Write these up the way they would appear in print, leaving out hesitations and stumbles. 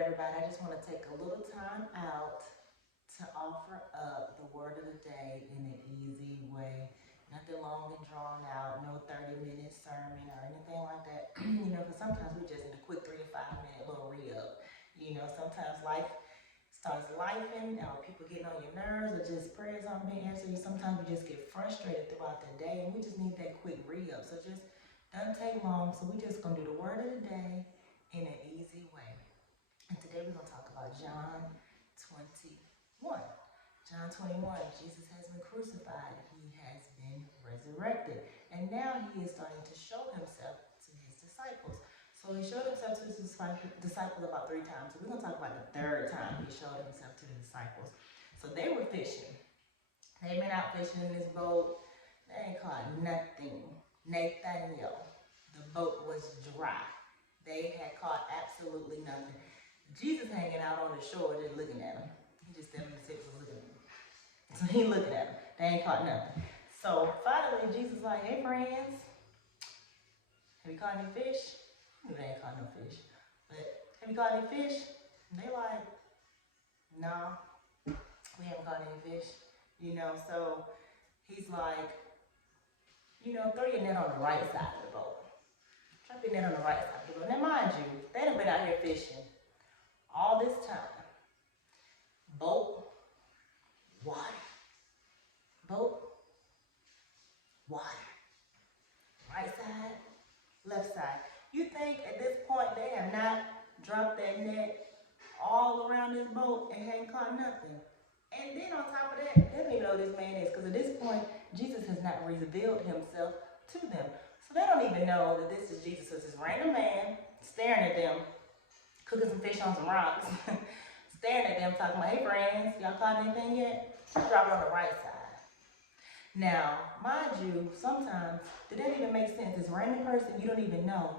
everybody? I just want to take a little time out to offer up the word of the day in an easy way. Nothing long and drawn out, no 30-minute sermon or anything like that. Because sometimes we just need a quick 3 to 5 minute little re-up. Sometimes life starts lifing, or people getting on your nerves, or just prayers aren't being answered. Sometimes we just get frustrated throughout the day, and we just need that quick re-up. So just doesn't take long. So we just gonna do the word of the day in an easy way. And today we're going to talk about John 21. John 21, Jesus has been crucified. He has been resurrected. And now he is starting to show himself to his disciples. So he showed himself to his disciples about 3 times. So we're going to talk about the 3rd time he showed himself to the disciples. So they were fishing. They've been out fishing in this boat. They ain't caught nothing. Nathaniel, the boat was dry. They had caught absolutely nothing. Jesus hanging out on the shore just looking at them. He just standing in the six was looking at them. So he looking at them. They ain't caught nothing. So finally Jesus like, hey friends, have you caught any fish? They ain't caught no fish. But have you caught any fish? And they like, no, we haven't caught any fish. So he's like, throw your net on the right side of the boat. Drop your net on the right side of the boat. Now mind you, they done been out here fishing all this time. Boat, water. Boat, water. Right side, left side. You think at this point they have not dropped that net all around this boat and hadn't caught nothing. And then on top of that, they don't even know who this man is, because at this point, Jesus has not revealed himself to them. So they don't even know that this is Jesus. It's this random man staring at them, cooking some fish on some rocks, staring at them, talking about, hey friends, y'all caught anything yet? Drop it on the right side. Now, mind you, sometimes, did that even make sense? This random person you don't even know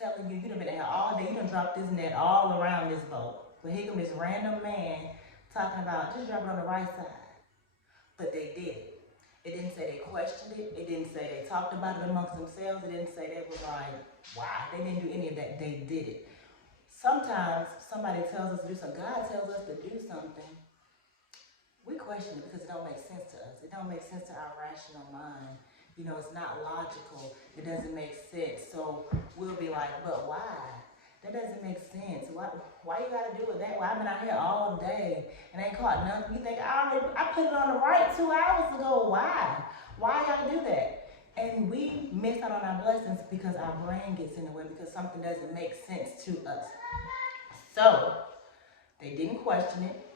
telling you done been here all day, you done dropped this net all around this boat. But here comes this random man talking about, just drop it on the right side. But they did it. It didn't say they questioned it. It didn't say they talked about it amongst themselves. It didn't say they was like, why? They didn't do any of that. They did it. Sometimes somebody tells us to do something. God tells us to do something. We question it because it don't make sense to us. It don't make sense to our rational mind. It's not logical. It doesn't make sense. So we'll be like, but why? That doesn't make sense. Why you gotta do it that way? I've been out here all day and ain't caught nothing. You think I put it on the right 2 hours ago. Why? Why y'all do that? And we miss out on our blessings because our brain gets in the way, because something doesn't make sense to us. So they didn't question it.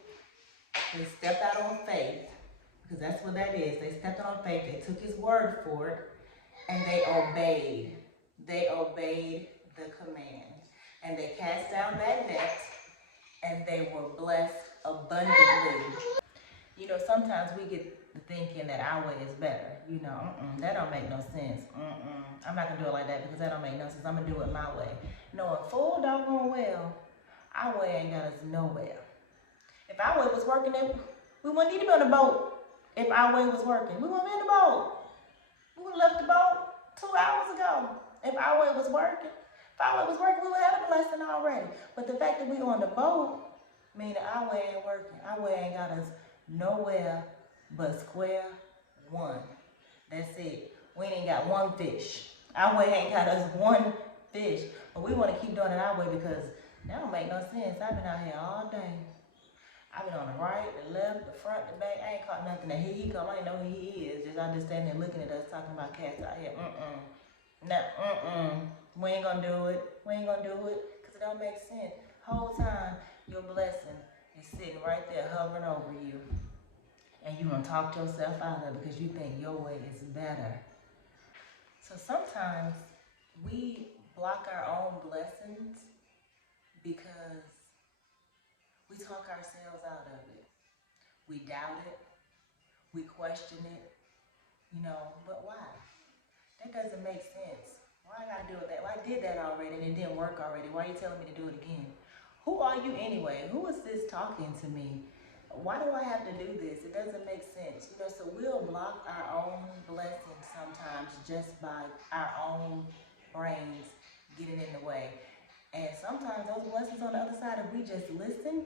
They stepped out on faith, because that's what that is. They stepped out on faith. They took his word for it, and they obeyed. They obeyed the command. And they cast down that net, and they were blessed abundantly. Sometimes we get thinking that our way is better. That don't make no sense. I'm not going to do it like that because that don't make no sense. I'm going to do it my way. Knowing full doggone well, our way ain't got us nowhere. If our way was working, we wouldn't need to be on the boat. If our way was working, we wouldn't be in the boat. We would have left the boat 2 hours ago. If our way was working, we would have a blessing already. But the fact that we on the boat means that our way ain't working. Our way ain't got us nowhere but square one. That's it. We ain't got one fish. Our way ain't got us one fish. But we want to keep doing it our way because that don't make no sense. I've been out here all day. I've been on the right, the left, the front, the back. I ain't caught nothing. Now here he come. I ain't know who he is. Just understanding and looking at us talking about cats out here. We ain't gonna do it. We ain't gonna do it because it don't make sense. Whole time your blessing is sitting right there hovering over you. And you gonna talk yourself out of it because you think your way is better. So sometimes we block our own blessings because we talk ourselves out of it. We doubt it. We question it. But why? That doesn't make sense. Why I gotta do that? Well, I did that already and it didn't work already. Why are you telling me to do it again? Who are you anyway? Who is this talking to me? Why do I have to do this? It doesn't make sense. So we'll block our own blessings sometimes just by our own brains getting in the way. And sometimes those blessings on the other side, if we just listen,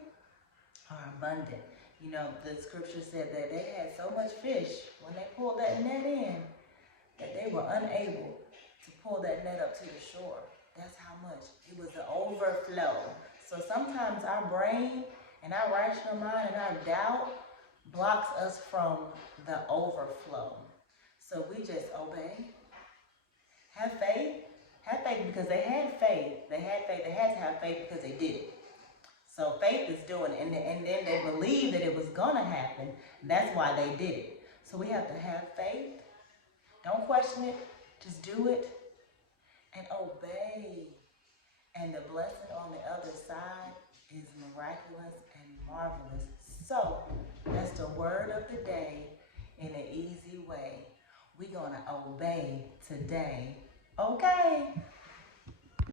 are abundant. You know, the scripture said that they had so much fish when they pulled that net in that they were unable to pull that net up to the shore. That's how much. It was the overflow. So sometimes our brain and our rational mind and our doubt blocks us from the overflow. So we just obey, have faith. Have faith because they had faith. They had faith. They had to have faith because they did it. So faith is doing it. And then they believed that it was going to happen. That's why they did it. So we have to have faith. Don't question it. Just do it and obey. And the blessing on the other side is miraculous and marvelous. So that's the word of the day in an easy way. We're going to obey today. Okay.